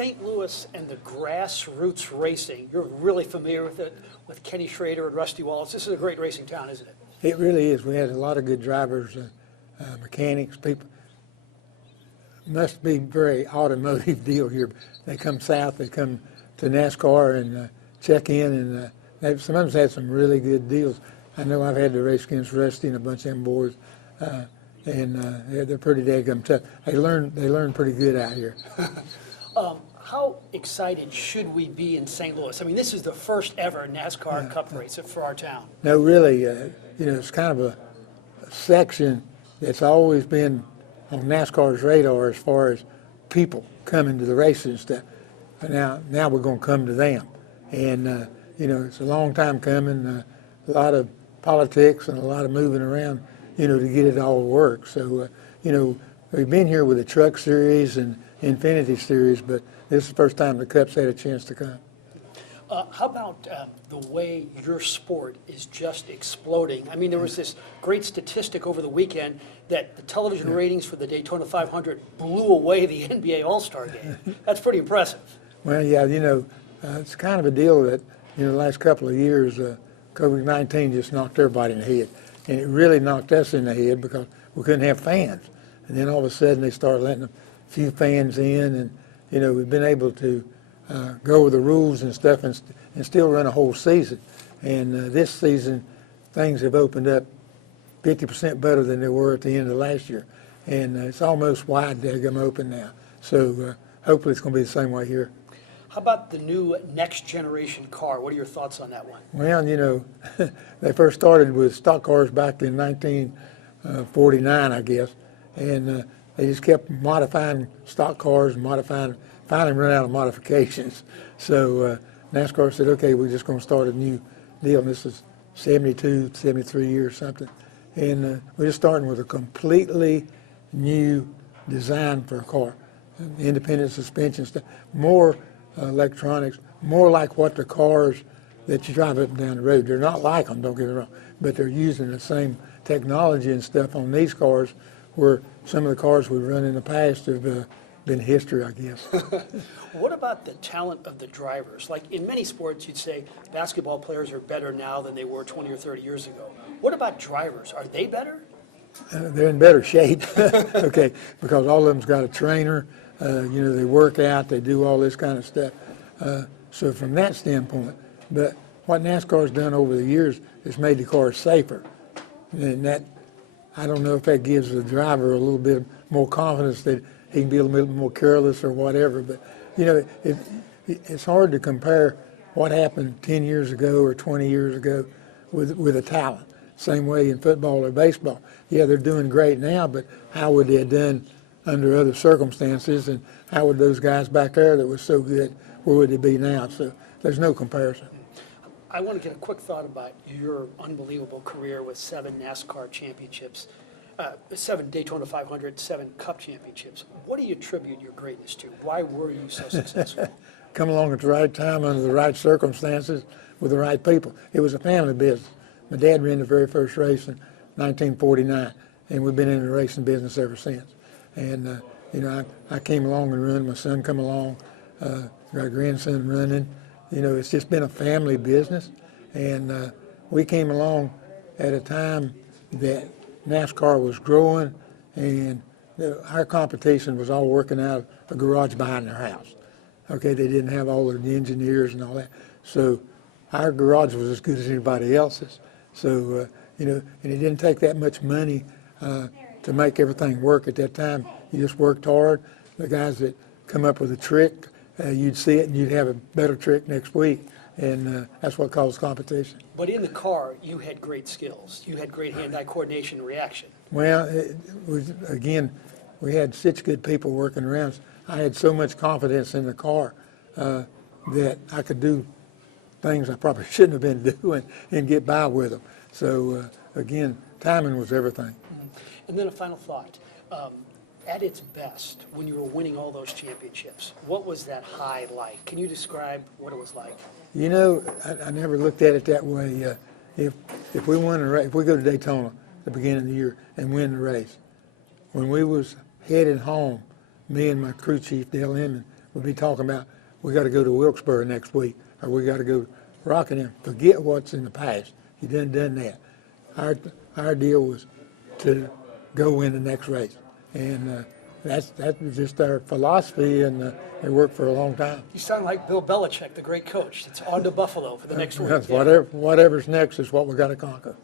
St. Louis and the grassroots racing, you're really familiar with it, with Kenny Schrader and Rusty Wallace. This is a great racing town, isn't it? It really is. We had a lot of good drivers, mechanics, people. Must be very automotive deal here. They come south, they come to NASCAR and check in, and they've sometimes had some really good deals. I know I've had to race against Rusty and a bunch of them boys, and they're pretty daggum tough. They learn pretty good out here. How excited should we be in St. Louis? I mean, this is the first ever NASCAR Cup race for our town. No, really, it's kind of a section that's always been on NASCAR's radar as far as people coming to the races and stuff. But now we're going to come to them, and it's a long time coming. A lot of politics and a lot of moving around, to get it all to work. So, we've been here with the Truck Series and Infinity Series, but this is the first time the Cup's had a chance to come. How about the way your sport is just exploding? I mean, there was this great statistic over the weekend that the television ratings for the Daytona 500 blew away the NBA All-Star Game. That's pretty impressive. Well, yeah, it's kind of a deal that, the last couple of years, COVID-19 just knocked everybody in the head. And it really knocked us in the head because we couldn't have fans. And then all of a sudden they started letting a few fans in, and, we've been able to go with the rules and stuff and still run a whole season. And this season, things have opened up 50% better than they were at the end of last year. And it's almost wide daggum open now. So hopefully it's going to be the same way here. How about the new next generation car? What are your thoughts on that one? Well, they first started with stock cars back in 1949, I guess. And they just kept modifying stock cars and finally run out of modifications. So NASCAR said, okay, we're just going to start a new deal. And this is 72, 73 years, something. And we're just starting with a completely new design for a car. Independent suspension stuff, more electronics, more like what the cars that you drive up and down the road. They're not like them, don't get me wrong, but they're using the same technology and stuff on these cars where some of the cars we've run in the past have been history, I guess. What about the talent of the drivers? Like in many sports, you'd say basketball players are better now than they were 20 or 30 years ago. What about drivers? Are they better? They're in better shape, okay, because all of them's got a trainer. They work out, they do all this kind of stuff. So from that standpoint, but what NASCAR's done over the years is made the cars safer. And that, I don't know if that gives the driver a little bit more confidence that he can be a little bit more careless or whatever. But, it's hard to compare what happened 10 years ago or 20 years ago with a talent. Same way in football or baseball. Yeah, they're doing great now, but how would they have done under other circumstances, and how would those guys back there that was so good, where would they be now? So there's no comparison. I want to get a quick thought about your unbelievable career with 7 NASCAR championships, 7 Daytona 500, 7 Cup championships. What do you attribute your greatness to? Why were you so successful? Come along at the right time, under the right circumstances, with the right people. It was a family business. My dad ran the very first race in 1949, and we've been in the racing business ever since. And, I came along and run, my son come along, got a grandson running. It's just been a family business. And we came along at a time that NASCAR was growing, and our competition was all working out of a garage behind their house. Okay, they didn't have all of the engineers and all that. So our garage was as good as anybody else's. So, and it didn't take that much money to make everything work at that time. You just worked hard. The guys that come up with a trick, you'd see it and you'd have a better trick next week. And that's what caused competition. But in the car, you had great skills. You had great hand-eye coordination and reaction. Well, we had such good people working around. I had so much confidence in the car that I could do things I probably shouldn't have been doing and get by with them. So, again, timing was everything. And then a final thought. At its best, when you were winning all those championships, what was that high like? Can you describe what it was like? I never looked at it that way. If we won a race, if we go to Daytona at the beginning of the year and win the race, when we was headed home, me and my crew chief, Dale Inman, we'd be talking about, we got to go to Wilkesboro next week, or we got to go to Rockingham. Forget what's in the past. You done that. Our deal was to go win the next race, and that was just our philosophy, and it worked for a long time. You sound like Bill Belichick, the great coach. It's on to Buffalo for the next week. Whatever's next is what we got to conquer.